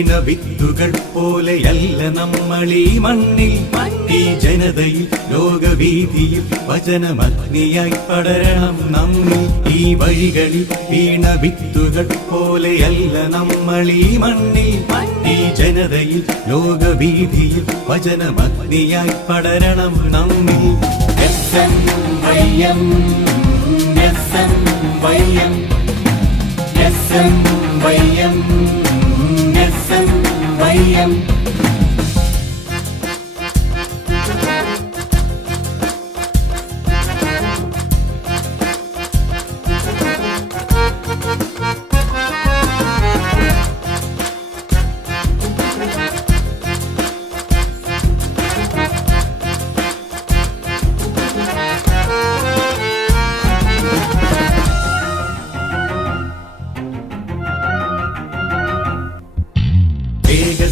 വീണ വിത്തുകൾ പോലെയല്ല നമ്മളീ മണ്ണിൽ. ഈ ജനതയിൽ ലോകവീതിയിൽ വചനമഗ്നിയായി പടരണം നമ്മിൽ. ഈ വഴികളിൽ വീണ വിത്തുകൾ പോലെയല്ല നമ്മളീ മണ്ണിൽ. ഈ ജനതയിൽ ലോകവീതിയിൽ വചനമഗ്നിയായി പടരണം നമ്മിൽ. SMYM SMYM SMYM SMYM.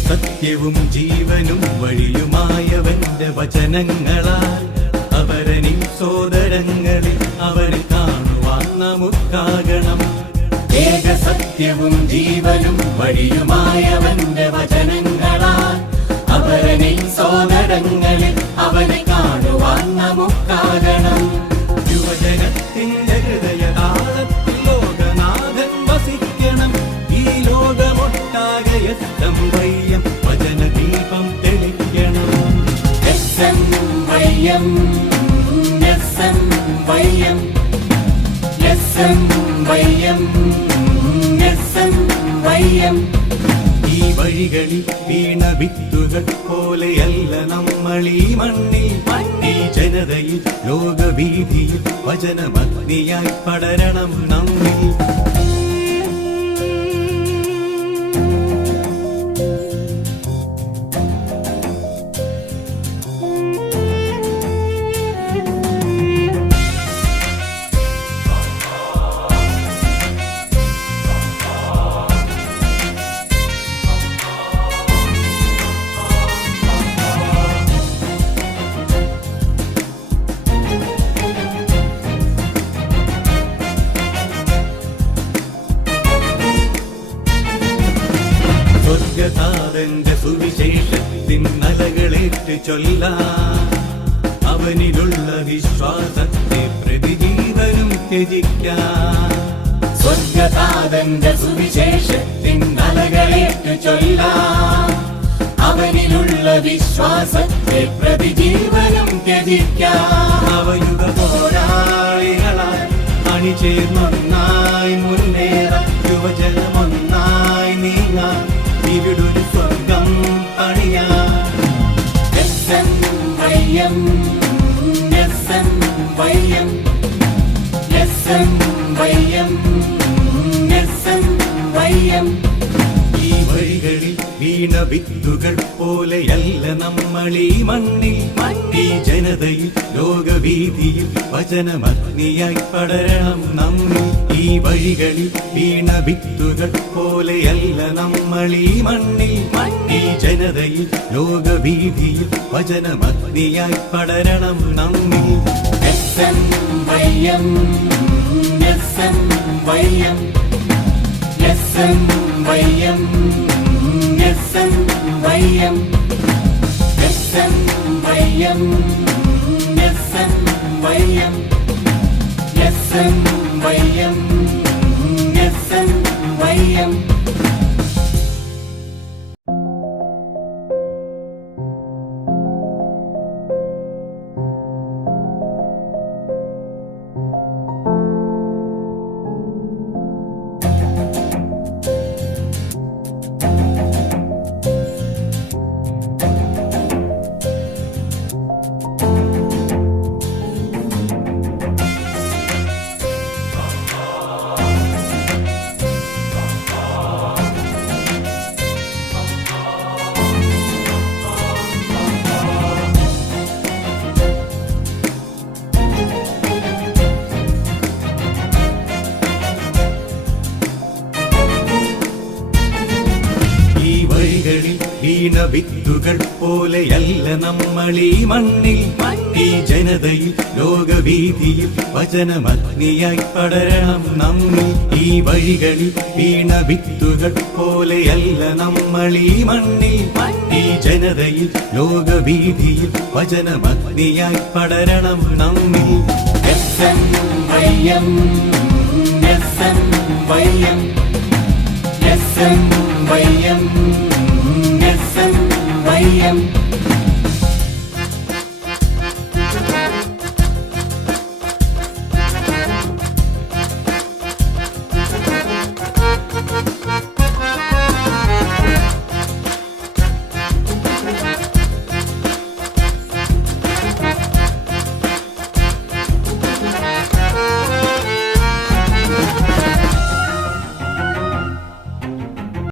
സത്യവും ജീവനും വഴിയുമായവന്റെ വചനങ്ങളാൽ അവരനിൽ സോദരങ്ങളിൽ അവനെ കാണുവാൻ നമുക്കാകണം. ഏക സത്യവും ജീവനും വഴിയുമായവന്റെ വചനങ്ങളാൽ അവരനിൽ സോദരങ്ങളിൽ അവനെ കാണുവാൻ നമുക്കാകണം. യുവജനത്തിന്റെ ഹൃദയതാളത്തിൽ ലോകനാഥൻ വസിക്കണം. ഈ ലോകമൊട്ടാകെ SMYM വചനദീപം തെളിക്കണം. SMYM SMYM SMYM SMYM. ഈ വഴികളിൽ വീണ വിത്തുകൾ പോലെയല്ല നമ്മളീ മണ്ണിൽ. ഈ ജനതയിൽ ലോകവീതിയിൽ വചനമഗ്നിയായി പടരണം നമ്മിൽ. സ്വർഗതാതന്റെ സുവിശേഷത്തിൻ നലകളേറ്റ് ചൊല്ലാൻ അവനിലുള്ള വിശ്വാസത്തെ പ്രതിജീവനും ത്യജിക്കാൻ. സ്വർഗതാതന്റെ സുവിശേഷത്തിൻ നലകളേറ്റ് ചൊല്ലാൻ അവനിലുള്ള വിശ്വാസത്തെ പ്രതിജീവനും ത്യജിക്കാൻ. അവയുഗ പോരാളികളായി അണിചേർന്നൊന്നായി മുന്നേറാൻ യുവജനമൊന്നായി നീങ്ങാൻ ഇവിടൊരു സ്വർഗം പണിയാൻ. SMYM SMYM SMYM SMYM. ഈ വഴികളിൽ വീണ വിത്തുകൾ പോലെയല്ല നമ്മളീ മണ്ണിൽ. ഈ ജനതയിൽ ലോകവീതിയിൽ വചനമഗ്നിയായി പടരണം നമ്മിൽ. ഈ വഴികളിൽ വീണ വിത്തുകൾ പോലെയല്ല നമ്മളീ മണ്ണിൽ. ഈ ജനതയിൽ ലോകവീതിയിൽ വചനമഗ്നിയായി പടരണം നമ്മിൽ. SMYM SMYM SMYM SMYM SMYM SMYM SMYM SMYM. വഴികളിൽ വീണ വിത്തുകൾ പോലെയല്ല നമ്മളീ മണ്ണിൽ. ഈ ജനതയിൽ ലോകവീതിയിൽ വചനമഗ്നിയായി പടരണം നമ്മിൽ. ഈ വഴികളിൽ വീണ വിത്തുകൾ പോലെയല്ല നമ്മളീ മണ്ണിൽ. ഈ ജനതയിൽ ലോകവീതിയിൽ വചനമഗ്നിയായി പടരണം നമ്മിൽ. SMYM SMYM SMYM SMYM